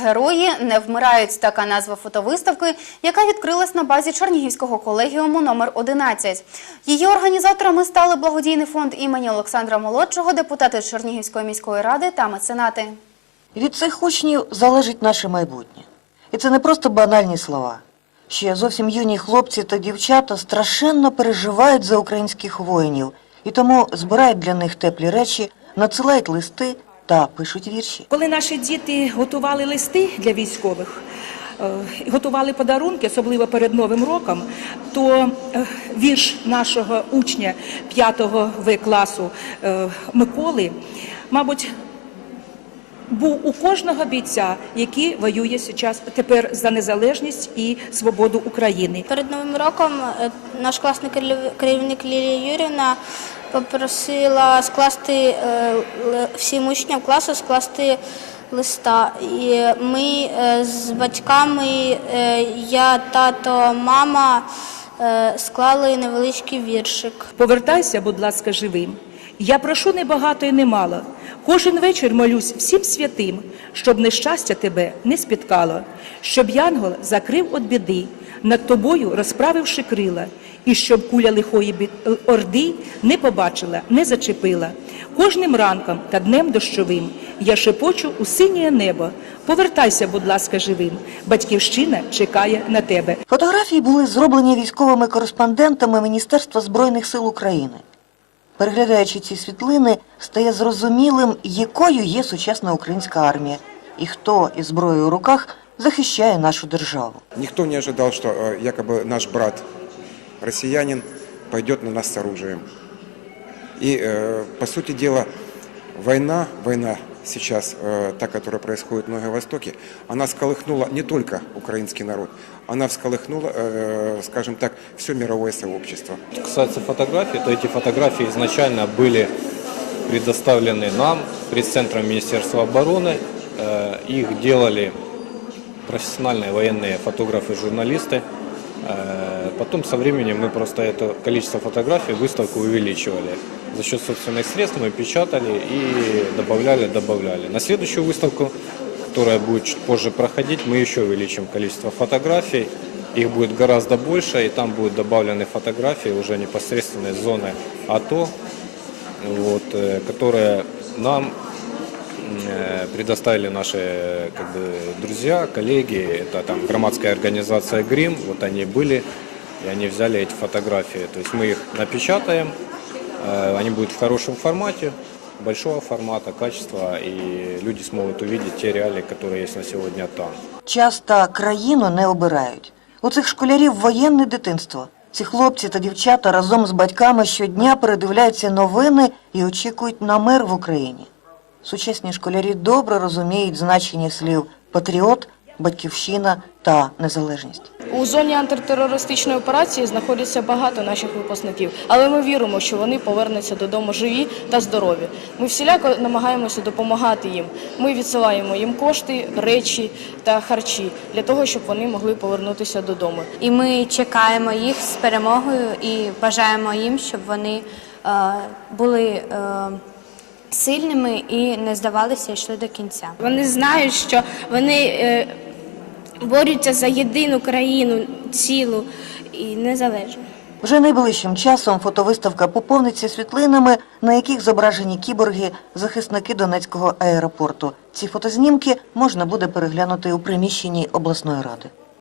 Герої не вмирають. Така назва фотовиставки, яка відкрилась на базі Чернігівського колегіуму номер 11. Її організаторами стали благодійний фонд імені Олександра Молодшого, депутати Чернігівської міської ради та меценати. Від цих учнів залежить наше майбутнє. І це не просто банальні слова. Ще зовсім юні хлопці та дівчата страшенно переживають за українських воїнів і тому збирають для них теплі речі, надсилають листи та пишуть вірші. Коли наші діти готували листи для військових, е, готували подарунки, особливо перед Новим роком, то е, вірш нашого учня 5 В класу е, Миколи, мабуть, був у кожного бійця, який воює зараз тепер за незалежність і свободу України. Перед Новим роком наш класний керів- керівник Лілія Юрівна попросила скласти е, всім учням класу скласти листа. І ми е, з батьками, е, я, тато, мама склали невеличкий віршик. Повертайся, будь ласка, живим. Я прошу не багато і не мало. Кожен вечір молюсь всім святим, щоб нещастя тебе не спіткало, щоб янгол закрив від біди, над тобою розправивши крила, і щоб куля лихої бі- орди не побачила, не зачепила. Кожним ранком та днем дощовим я шепочу у синє небо. Повертайся, будь ласка, живим. Батьківщина чекає на тебе. Фотографії були зроблені військовими кореспондентами Міністерства Збройних сил України. Переглядаючи ці світлини, стає зрозумілим, якою є сучасна українська армія і хто із зброєю у руках захищає нашу державу. Никто не ожидал, что э, якобы наш брат россиянин пойдет на нас с оружием. И, э, по сути дела, война, война сейчас, э, та, которая происходит на Новом Востоке, она всколыхнула не только украинский народ, она всколыхнула, э, скажем так, все мировое сообщество. касается фотографий, то эти фотографии изначально были предоставлены нам, пресс-центром Министерства обороны. Э, Их делали профессиональные военные фотографы, журналисты. Э, Потом со временем мы просто это количество фотографий, выставку увеличивали. За счет собственных средств мы печатали и добавляли, добавляли. На следующую выставку, которая будет чуть позже проходить, мы еще увеличим количество фотографий. Их будет гораздо больше, и там будут добавлены фотографии уже непосредственно из зоны АТО, вот, э, которые нам э, предоставили наши как бы, друзья, коллеги, это там громадская организация ГРИМ, вот они были, и они взяли эти фотографии. То есть мы их напечатаем, они будут в хорошем формате, большого формата, качества, и люди смогут увидеть те реалии, которые есть на сегодня там. Час та країну не обирають. У цих школярів воєнне дитинство. Ці хлопці та дівчата разом з батьками щодня передивляються новини і очікують на мир в Україні. Сучасні школярі добре розуміють значення слів патріот, батьківщина та незалежність. У зоні антитерористичної операції знаходиться багато наших випускників, але ми віримо, що вони повернуться додому живі та здорові. Ми всіляко намагаємося допомагати їм. Ми відсилаємо їм кошти, речі та харчі для того, щоб вони могли повернутися додому. І ми чекаємо їх з перемогою і бажаємо їм, щоб вони е, були е, сильними і не здавалися, йшли до кінця. Вони знають, що вони е, борються за єдину країну цілу і незалежну. Вже найближчим часом фотовиставка поповниться світлинами, на яких зображені кіборги, захисники Донецького аеропорту. Ці фотознімки можна буде переглянути у приміщенні обласної ради.